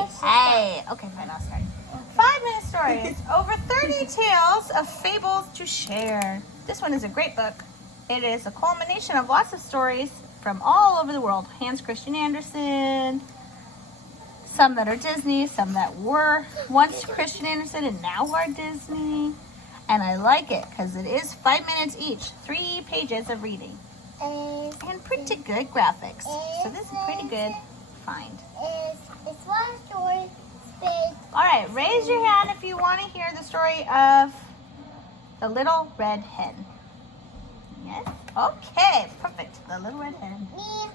Hey. Okay, fine, I'll start. 5-minute stories. Over 30 tales of fables to share. This one is a great book. It is a culmination of lots of stories from all over the world. Hans Christian Andersen. Some that are Disney, some that were once Christian Andersen and now are Disney. And I like it because it is 5 minutes each. 3 pages of reading. And pretty good graphics. So this is a pretty good find. It's one story. All right, raise your hand if you want to hear the story of the Little Red Hen. Yes? Okay, perfect. The Little Red Hen. Me.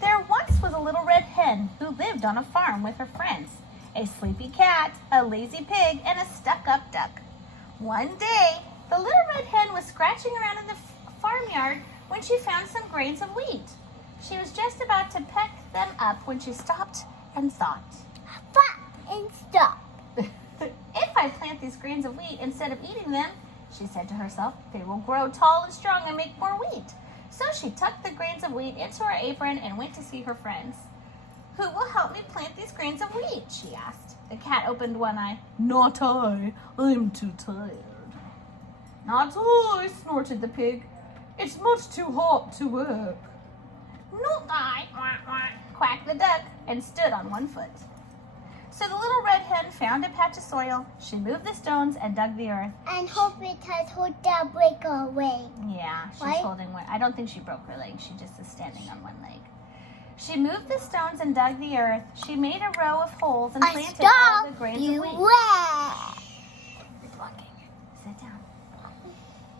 There once was a little red hen who lived on a farm with her friends, a sleepy cat, a lazy pig, and a stuck-up duck. One day, the little red hen was scratching around in the farmyard when she found some grains of wheat. She was just about to peck them up when she stopped and thought, Stop and stop. If I plant these grains of wheat instead of eating them, she said to herself, they will grow tall and strong and make more wheat. So she tucked the grains of wheat into her apron and went to see her friends. Who will help me plant these grains of wheat? She asked. The cat opened one eye. Not I. I'm too tired. Not I, snorted the pig. It's much too hot to work. Not I, quacked the duck and stood on one foot. So the little red hen found a patch of soil. She moved the stones and dug the earth. And hope it has hold that break away. Yeah, she's Right? holding one. I don't think she broke her leg. She just is standing on one leg. She moved the stones and dug the earth. She made a row of holes and planted all the grains of wheat. It's walking. Sit down.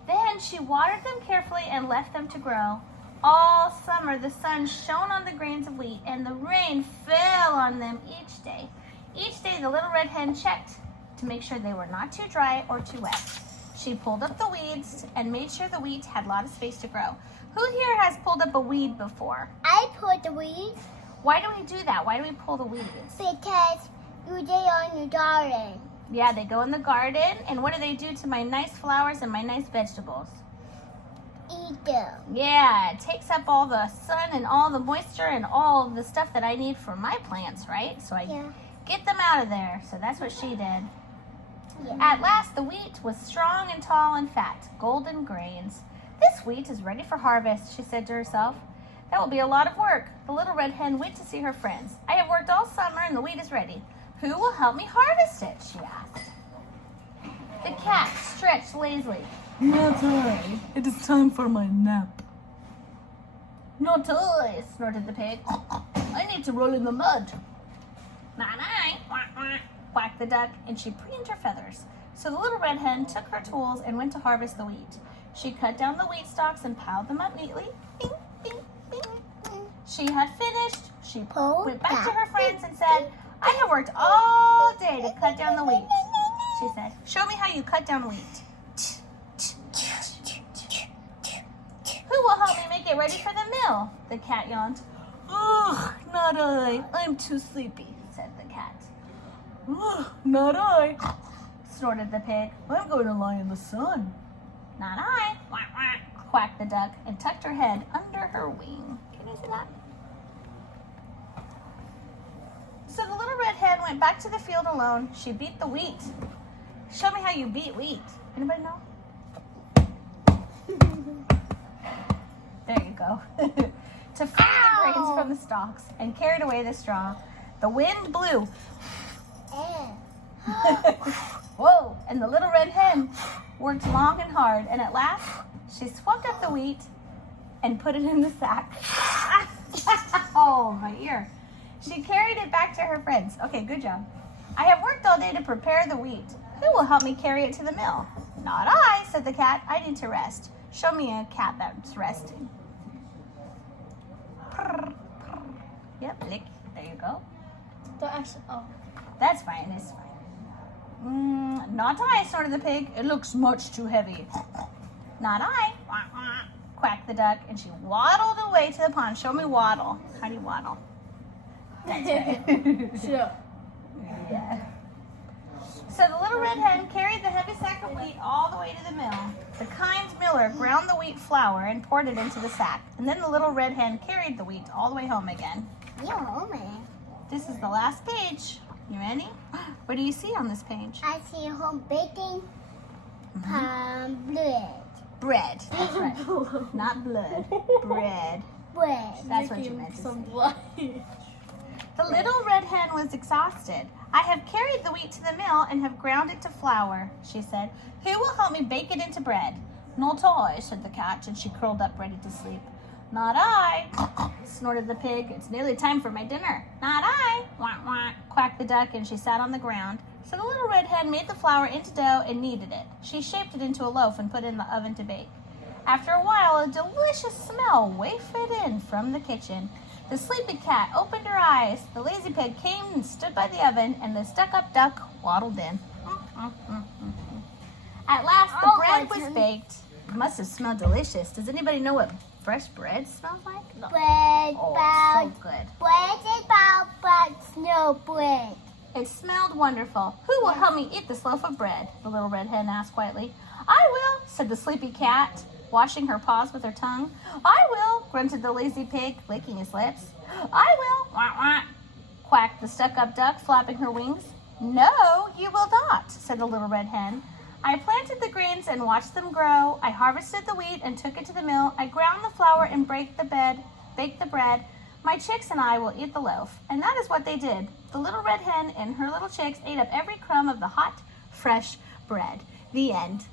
Then she watered them carefully and left them to grow. All summer the sun shone on the grains of wheat and the rain fell on them each day. Each day the little red hen checked to make sure they were not too dry or too wet. She pulled up the weeds and made sure the wheat had a lot of space to grow. Who here has pulled up a weed before? I put the weeds Why do we do that? Why do we pull the weeds? because you did on your garden. Yeah, they go in the garden, and what do they do to my nice flowers and my nice vegetables? Eat them. Yeah, it takes up all the sun and all the moisture and all the stuff that I need for my plants, right? So I get them out of there. So that's what she did. Yeah. At last, the wheat was strong and tall and fat, golden grains. This wheat is ready for harvest, she said to herself. That will be a lot of work. The little red hen went to see her friends. I have worked all summer and the wheat is ready. Who will help me harvest it? She asked. The cat stretched lazily. Not I. It is time for my nap. Not I, snorted the pig. I need to roll in the mud. Not I, quacked the duck, and she preened her feathers. So the little red hen took her tools and went to harvest the wheat. She cut down the wheat stalks and piled them up neatly. Bing, bing, bing. She had finished. She went back to her friends and said, I have worked all day to cut down the wheat. She said, show me how you cut down wheat. Who will help me make it ready for the mill? The cat yawned. Ugh, not I. I'm too sleepy, said the cat. Ugh, not I, snorted the pig. I'm going to lie in the sun. Not I, quacked the duck and tucked her head under her wing. Can you see that? So the little red hen went back to the field alone. She beat the wheat. Show me how you beat wheat. Anybody know? There you go. To free the grains from the stalks and carried away the straw. The wind blew. Whoa! And the little red hen worked long and hard, and at last she swept up the wheat and put it in the sack. Oh, my ear. She carried it back to her friends. Okay, good job. I have worked all day to prepare the wheat. Who will help me carry it to the mill? Not I, said the cat. I need to rest. Show me a cat that's resting. Purr, purr. Yep, lick. There you go. That's fine, it's fine. Not I, snorted the pig. It looks much too heavy. Not I, quacked the duck, and she waddled away to the pond. Show me waddle. How do you waddle? That's right. Sure. Yeah. So the little red hen carried the heavy sack of wheat all the way to the mill. The kind miller ground the wheat flour and poured it into the sack. And then the little red hen carried the wheat all the way home again. Yeah, man. This is the last page. You ready? What do you see on this page? I see home baking bread. Bread. That's right. Not blood. Bread. Bread. That's what you meant to say. Blood. The little red hen was exhausted. I have carried the wheat to the mill and have ground it to flour, she said. Who will help me bake it into bread? Not I, said the cat, and she curled up ready to sleep. Not I, snorted the pig. It's nearly time for my dinner. Not I, wah, wah, quacked the duck, and she sat on the ground. So the little red hen made the flour into dough and kneaded it. She shaped it into a loaf and put it in the oven to bake. After a while, a delicious smell wafted in from the kitchen. The sleepy cat opened her eyes. The lazy pig came and stood by the oven, and the stuck-up duck waddled in. At last, the bread was baked. It must have smelled delicious. Does anybody know what fresh bread smells like? Bread, Oh, so good. bread is about but snow bread. It smelled wonderful. Who will help me eat this loaf of bread? The little red hen asked quietly. I will, said the sleepy cat, washing her paws with her tongue. I will, grunted the lazy pig, licking his lips. I will, wah, wah, quacked the stuck-up duck, flapping her wings. No, you will not, said the little red hen. I planted the grains and watched them grow. I harvested the wheat and took it to the mill. I ground the flour and baked the bread. My chicks and I will eat the loaf. And that is what they did. The little red hen and her little chicks ate up every crumb of the hot, fresh bread. The end.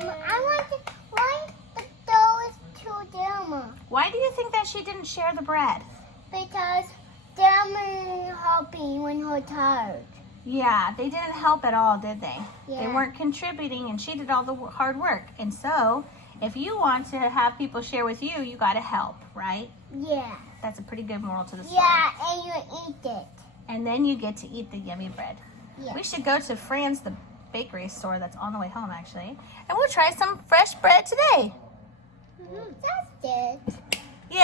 I want to. Why the dough is too dim? Why do you think that she didn't share the bread? Because dim is helping when you're tired. Yeah, they didn't help at all, did they? Yeah. They weren't contributing, and she did all the hard work. And so, if you want to have people share with you, you got to help, right? Yeah. That's a pretty good moral to the story. Yeah, and you eat it. And then you get to eat the yummy bread. Yeah. We should go to Fran's, the bakery store that's on the way home, actually. And we'll try some fresh bread today. That's it. Yay!